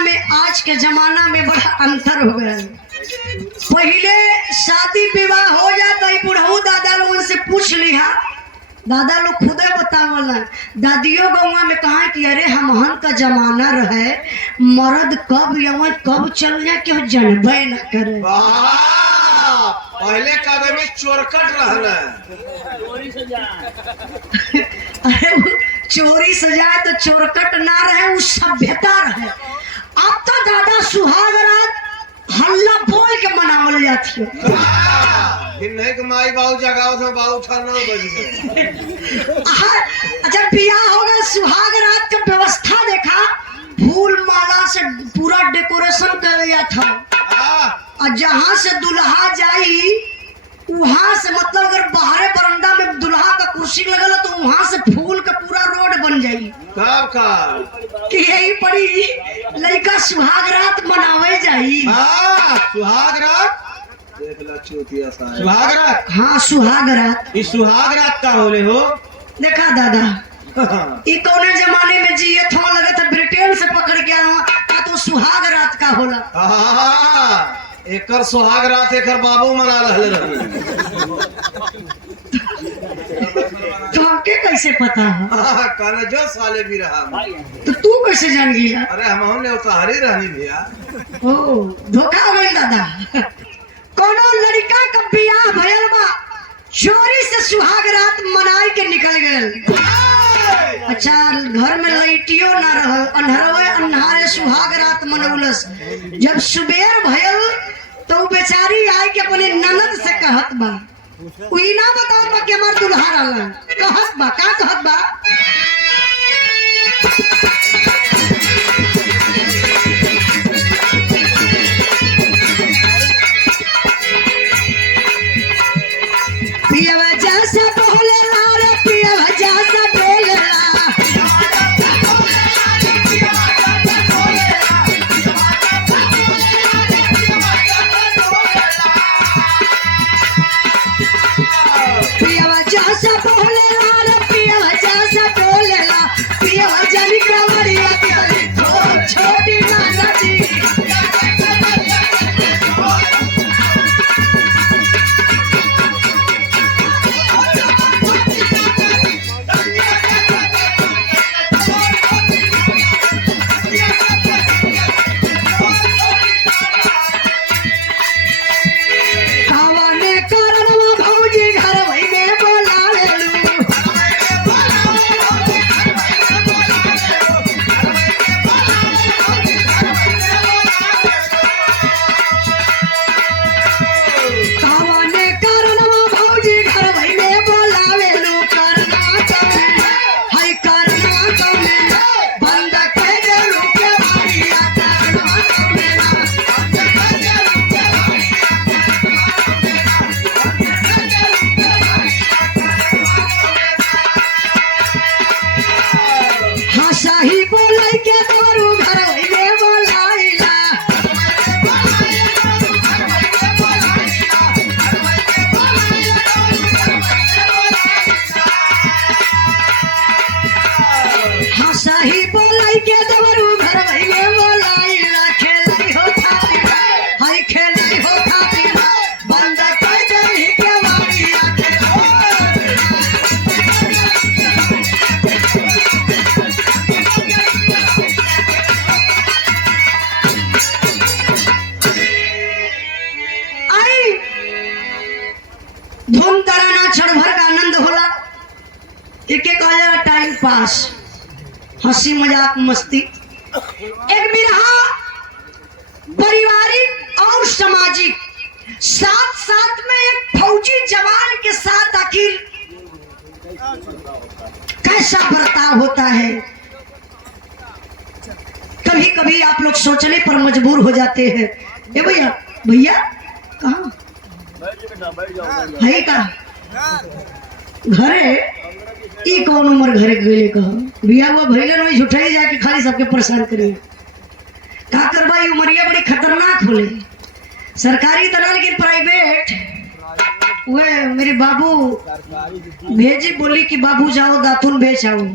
में आज के जमाना में बड़ा अंतर हो गया है। पहले शादी विवाह हो जाता है बुढ़ऊ दादा लोगों से पूछ लिया, दादा लोग खुदे बतावल, दादियों गौवा में कहा कि अरे हमहन का जमाना रहे, मर्द कब यवन कब चल जाए क्यों जनबे न करे। पहले कदम में चोरकट रहना अरे चोरी सजाए तो चोरकट ना रहे, वो सभ्यता रहे। अब तो दादा सुहाग रात हल्ला बोल के मनावल जाती है। नहीं कि माई बाबू जगाओ तो बाबू उठाना जब बियाह होगा सुहाग रात का व्यवस्था देखा, फूल माला से पूरा डेकोरेशन कर दिया था। और जहाँ से दुल्हा जाई वहां से मतलब अगर बाहरे बरंडा में दुल्हा का कुर्सी लगल तो वहां से फूल का पूरा रोड बन जाई। कि यही पड़ी लड़का सुहाग रात मनावे जाई। सुहाग रात सुहाग रात, हाँ सुहाग रात। इस सुहाग रात का होले हो देखा दादा ये कौने जमाने में जिये थो लगे था, ब्रिटेन से पकड़ के आना तो सुहाग रात का होला। एकर सुहाग रात एकर बाबू मना रहले तो हमके कैसे पता है? कल जो साले भी रहा तो तू कैसे जान गया? अरे हमने उतारी रहनी भैया। ओ धोखा हो गई दादा। कोनो लड़का का बियाह भयल बा, चोरी से सुहाग रात मनाई के निकल गए। अच्छा घर में लाइटियो ना रहल, अंधरवे अन्हारे सुहाग रात मनौलस। जब सुबेर भयल तो बेचारी आई के अपने ननद से कहत बा, कोई ना बताओ बा कि हमार दुल्हा रहल। कहत बा का कहत बा, पियवा जैसा बोले रे पियवा जैसा बोले धूम तराना क्षण भर का आनंद होला। एक टाइम पास, हंसी मजाक मस्ती। एक बिरहा पारिवारिक और सामाजिक, साथ साथ में एक फौजी जवान के साथ आखिर कैसा बर्ताव होता है। कभी कभी आप लोग सोचने पर मजबूर हो जाते हैं। ए भैया भैया कहाँ है का घरे ई कौन उम्र घरे गए कहा बिया हुआ भैया नहीं झूठे जाके खाली सबके परेशान करिए। का करवा उमरिया बड़ी खतरनाक होले, सरकारी तो ना लेकिन प्राइवेट। वे मेरे बाबू भेजी बोली कि बाबू जाओ दातुन बेच आओ।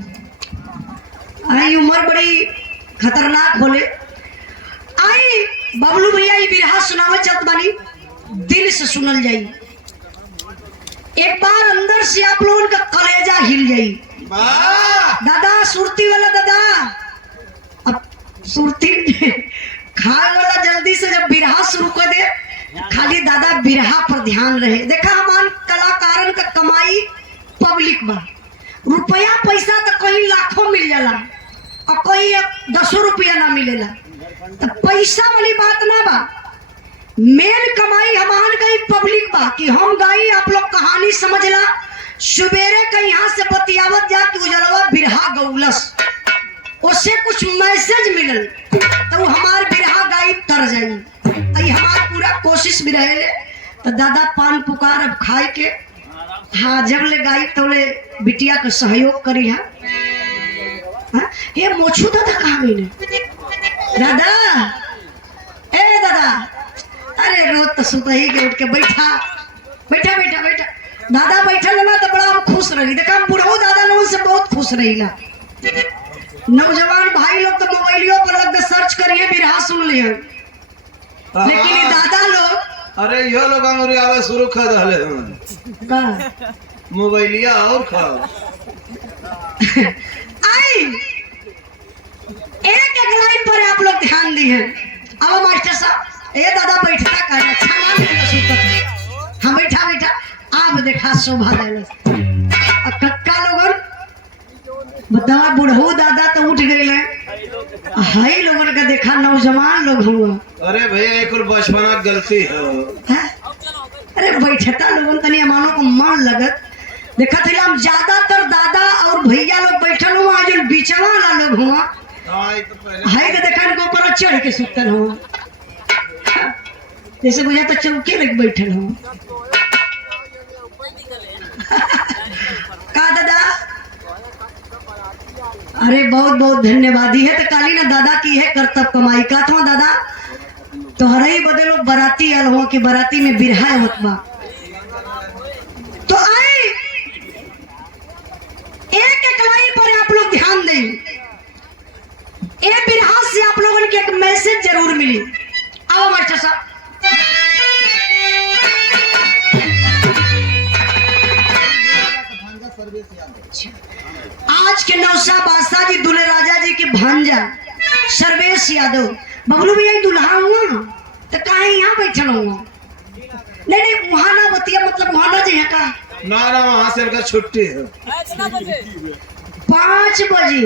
आई उम्र बड़ी खतरनाक होले। बबलू भैया ये बिरहा सुनावे चत बानी, दिल से सुनल जाई। एक बार अंदर से आप लोगों का कलेजा हिल जाई। दादा सुरती वाला दादा, अब सुरती खाए वाला जल्दी से जब बिरहा शुरू कर दे, खाली दादा बिरहा पर ध्यान रहे। देखा हमारे कलाकारन का कमाई पब्लिक बा, रुपया पैसा तो कहीं लाखों मिल जाला और कहीं 10 रुपया ना मिलेला। तो पैसा वाली बात ना बा, मेन कमाई हमार कहीं पब्लिक बा कि हम गाई आप लोग कहानी समझला। सुबेरे का यहाँ से बतियावत जा कि उजलवा बिरहा गौलस, उससे कुछ मैसेज मिलल तो हमार बिरहा गाई तर जाई। हमार पूरा कोशिश भी रहे। तो दादा पान पुकार अब खाए के, हाँ जब ले गाई तो ले बिटिया का सहयोग करी। हाँ ये मोछू दादा कहाँ गई दादा? ए दादा, अरे रोज तो सुबह ही के उठ के बैठा बैठा बैठा बैठा दादा बैठा लेना तो बड़ा हम खुश रही। देखा हम बुढ़ऊ दादा लोगों से बहुत खुश रही ला। नौजवान भाई लोग तो मोबाइलियों पर लग सर्च करिए बिरहा सुन लिए, लेकिन ये दादा लोग अरे यो लोग अंगूरी आवे शुरू कर दहले मोबाइलिया और खाओ। आई एक एक लाइन पर आप लोग ध्यान दिए। अब मास्टर साहब ए दादा बैठा कर अच्छा मान लेना सुतत है। हाँ बैठा बैठा आप देखा शोभा देना। अब कक्का लोगन बतावा बुढ़ऊ दादा तो उठ गए ले, हाई लोगन का देखा नौजवान लोग हुआ। अरे भैया एक और बचपना गलती है। अरे बैठता लोगन तनी मानो को मन लगत। देखा थे हम ज्यादातर दादा और भैया लोग बैठल हुआ, जो बीचवा वाला लोग हुआ हाई के देखा इनको ऊपर चढ़ के सुतल हुआ, जैसे बुझा तो चौके लग बैठल हुआ। का दादा? अरे बहुत बहुत धन्यवाद है। तो काली ना दादा की है करतब कमाई का था दादा तो हर ही बदे लोग बराती आल हो कि बराती में बिरहा होत बा। तो आए एक एक लाइन पर आप लोग ध्यान दें। एक बिरहा से आप लोगों के एक मैसेज जरूर मिली। आओ मास्टर साहब। आज के नौसा बादशाह जी दुल्हे राजा जी के भांजा सर्वेश यादव, बबलू भैया दुल्हा हुआ तो कहा यहाँ बैठल हुआ? नहीं नहीं वहां ना बतिया, मतलब वहां ना जाए का ना वहां से छुट्टी है 5 बजे।